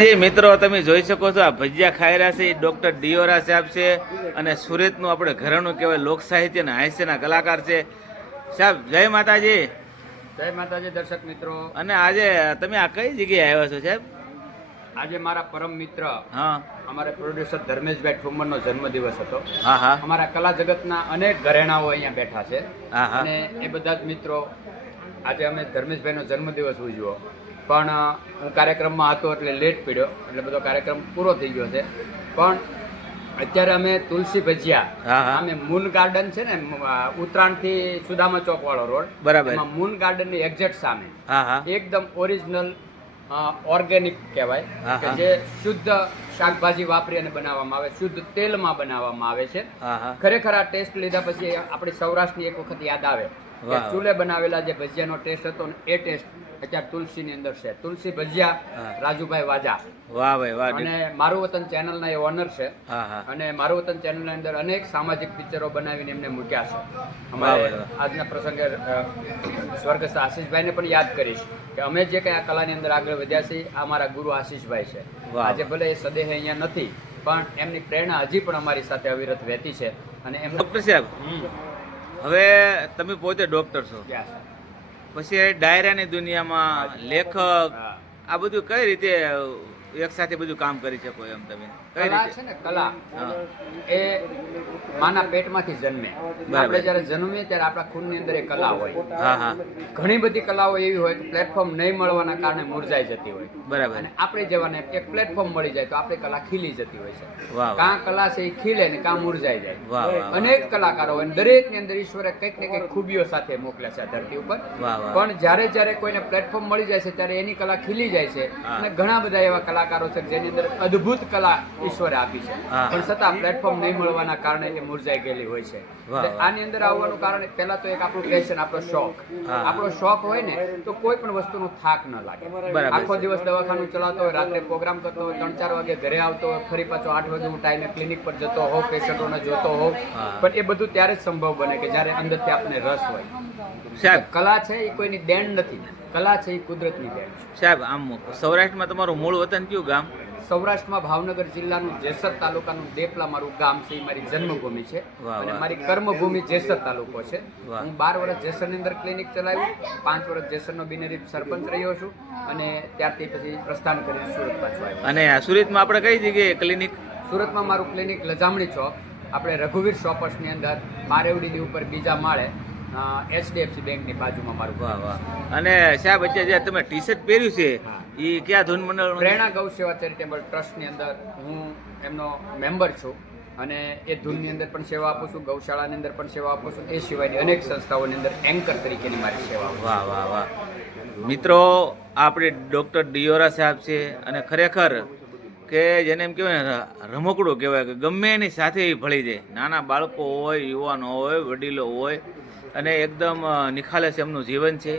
મિત્રો તમે જોઈ શકો છો આ ભજીયા ખાઈ રહ્યા છે ડોક્ટર ડિયોરા સાહેબ છે અને સુરતનું આપણે ઘરેણું કહેવાય લોક સાહિત્ય અને હાસ્યના કલાકાર છે. સાહેબ જય માતાજી. જય માતાજી દર્શક મિત્રો. અને આજે તમે આ કઈ જગ્યાએ આવ્યા છો સાહેબ? આજે મારા પરમ મિત્ર હા અમારા પ્રોડ્યુસર ધર્મેશભાઈ ઠુમરનો જન્મદિવસ હતો. હા હા અમારા કલા જગતના અનેક ઘરેણાઓ અહીંયા બેઠા છે હા હા અને એ બધા જ મિત્રો આજે અમે ધર્મેશભાઈનો જન્મદિવસ ઉજવ્યો. પણ હું કાર્યક્રમમાં હતો એટલે લેટ પડ્યો એટલે બધો કાર્યક્રમ પૂરો થઈ ગયો છે. પણ અત્યારે અમે તુલસી હા, ભજીયા હા. અમે મૂન ગાર્ડન છે ને ઉત્તરાયણથી સુદામા ચોક વાળો રોડ બરાબર. એમાં મૂન ગાર્ડનની એક્ઝેક્ટ સામે હા હા એકદમ ઓરિજિનલ ઓર્ગેનિક કહેવાય હા, કે હા. જે શુદ્ધ શાકભાજી વાપરી અને બનાવવામાં આવે, શુદ્ધ તેલમાં બનાવવામાં આવે છે. હા હા ખરેખર આ ટેસ્ટ લીધા પછી આપણી સૌરાષ્ટ્રની એક વખત યાદ આવે કે વાહ. ચૂલે બનાવેલા જે ભજીયાનો ટેસ્ટ હતો ને એ ટેસ્ટ અત્યારે તુલસીની અંદર છે. તુલસી ભજીયા હા. રાજુભાઈ વાજા વાહ ભાઈ વાહ. અને મારું વતન ચેનલના એ ઓનર છે. હા હા અને મારું વતન ચેનલની અંદર અનેક સામાજિક પિક્ચરો બનાવીને એમને મૂક્યા છે. વાહ અમારે ભાઈ વાહ. આજના પ્રસંગે સ્વર્ગસ્થ આશીષભાઈને પણ યાદ કરીશ કે અમે જે કંઈ આ કલાની અંદર આગળ વધ્યા છીએ આ મારા ગુરુ આશીષભાઈ છે. વાહ. આજે ભલે એ સદેહ અહીંયા નથી પણ એમની પ્રેરણા હજી પણ અમારી સાથે અવિરત વહેતી છે. અને એમ ડોક્ટર સાહેબ હવે તમે પોતે ડોક્ટર છો, પછી ડાયરાની દુનિયામાં લેખક હા. આ બધું કઈ રીતે એક સાથે બધું કામ કરી શકો એમ તમે કઈ કલા રીતે? છે ને કલા હા. એ માના પેટમાંથી જન્મે. બરાબર. આપણે જ્યારે જન્મીએ ત્યારે આપણા ખૂનની અંદર એ કલા હોય. હા હા ઘણી બધી કલાઓ એવી હોય કે પ્લેટફોર્મ નહીં મળવાના કારણે મુરઝાઈ જતી હોય. બરાબર. અને આપણે જેવાને એક પ્લેટફોર્મ મળી જાય તો આપણી કલા ખીલી જતી હોય છે. વાહ, વાહ. કાં કલા છે એ ખીલે ને કાં મુરઝાઈ જાય. વાહ, વાહ, વાહ. અનેક કલાકારો હોય દરેકની અંદર ઈશ્વરે કંઈક ને કંઈક ખૂબીઓ સાથે મોકલ્યા છે આ ધરતી ઉપર. વાહ, વાહ. પણ જ્યારે જ્યારે કોઈને પ્લેટફોર્મ મળી જાય છે ત્યારે એની કલા ખીલી જાય છે. હા. અને ઘણા બધા એવા કલાકારો છે જેની અંદર અદ્ભુત કલા ઈશ્વરે આપી છે. હા. પણ છતાં પ્લેટફોર્મ નહીં મળવાના કારણે એ મુરઝાઈ ગયેલી હોય છે. વાહ, એટલે વાહ. આની અંદર આવવાનું કારણ પહેલા તો એક આપણું પેશન, આપણો શોખ. હા. આપણો શોખ હોય ને તો કોઈ પણ વસ્તુનો થાક ન લાગે. બરાબર આખો છે. દિવસ દવાખાનું ચલાવતો હોય, રાત્રે પ્રોગ્રામ કરતો હોય, 3-4 વાગે ઘરે આવતો હોય, ફરી પાછો 8 વાગે હું ટાઈમે ક્લિનિક પર જતો હોઉં, પેશન્ટોને જોતો હોઉં. હા. પણ એ બધું ત્યારે જ સંભવ બને કે જ્યારે અંદરથી આપણને રસ હોય. સાહેબ કલા છે એ કોઈની દેન નથી, કલા છે એ કુદરતની દેન છે. સાહેબ આમ સૌરાષ્ટ્રમાં તમારું મૂળ વતન કયું ગામ? સૌરાષ્ટ્રમાં ભાવનગર જિલ્લાનું જેસર તાલુકાનું દેપલા મારું ગામ છે, એ મારી જન્મભૂમિ છે. વાહ, અને વાહ. મારી કર્મભૂમિ જેસર તાલુકો છે. વાહ. હું 12 વર્ષ જેસરની અંદર ક્લિનિક ચલાવ્યું, 5 વર્ષ જેસરનો બિનહરીફ સરપંચ રહ્યો છું અને ત્યારથી પછી પ્રસ્થાન કરીને સુરત પાછો આવ્યો. અને આ સુરતમાં આપણે કઈ જગ્યાએ ક્લિનિક? સુરતમાં મારું ક્લિનિક લજામણી ચોક, આપણે રઘુવીર શોપર્સની અંદર પારેવડીની ઉપર બીજા માળે HDFC બેંકની બાજુમાં મારું વાહ વાહ. અને સાહેબ અત્યારે જે તમે ટી શર્ટ પહેર્યું છે હા. એ ક્યાં ધૂન મંડળ? પ્રેરણા ગૌ સેવા ચેરિટેબલ ટ્રસ્ટની અંદર હું એમનો મેમ્બર છું અને એ ધૂનની અંદર પણ સેવા આપું છું, ગૌશાળાની અંદર પણ સેવા આપું છું. એ સિવાયની અનેક સંસ્થાઓની અંદર એન્કર તરીકેની મારી સેવા. વાહ વાહ વાહ. મિત્રો આપણે ડૉક્ટર ડિયોરા સાહેબ છે અને ખરેખર કે જેને એમ કહેવાય ને રમકડું કહેવાય કે ગમે એની સાથે એ ભળી જાય. નાના બાળકો હોય, યુવાનો હોય, વડીલો હોય અને એકદમ નિખાલસ એમનું જીવન છે.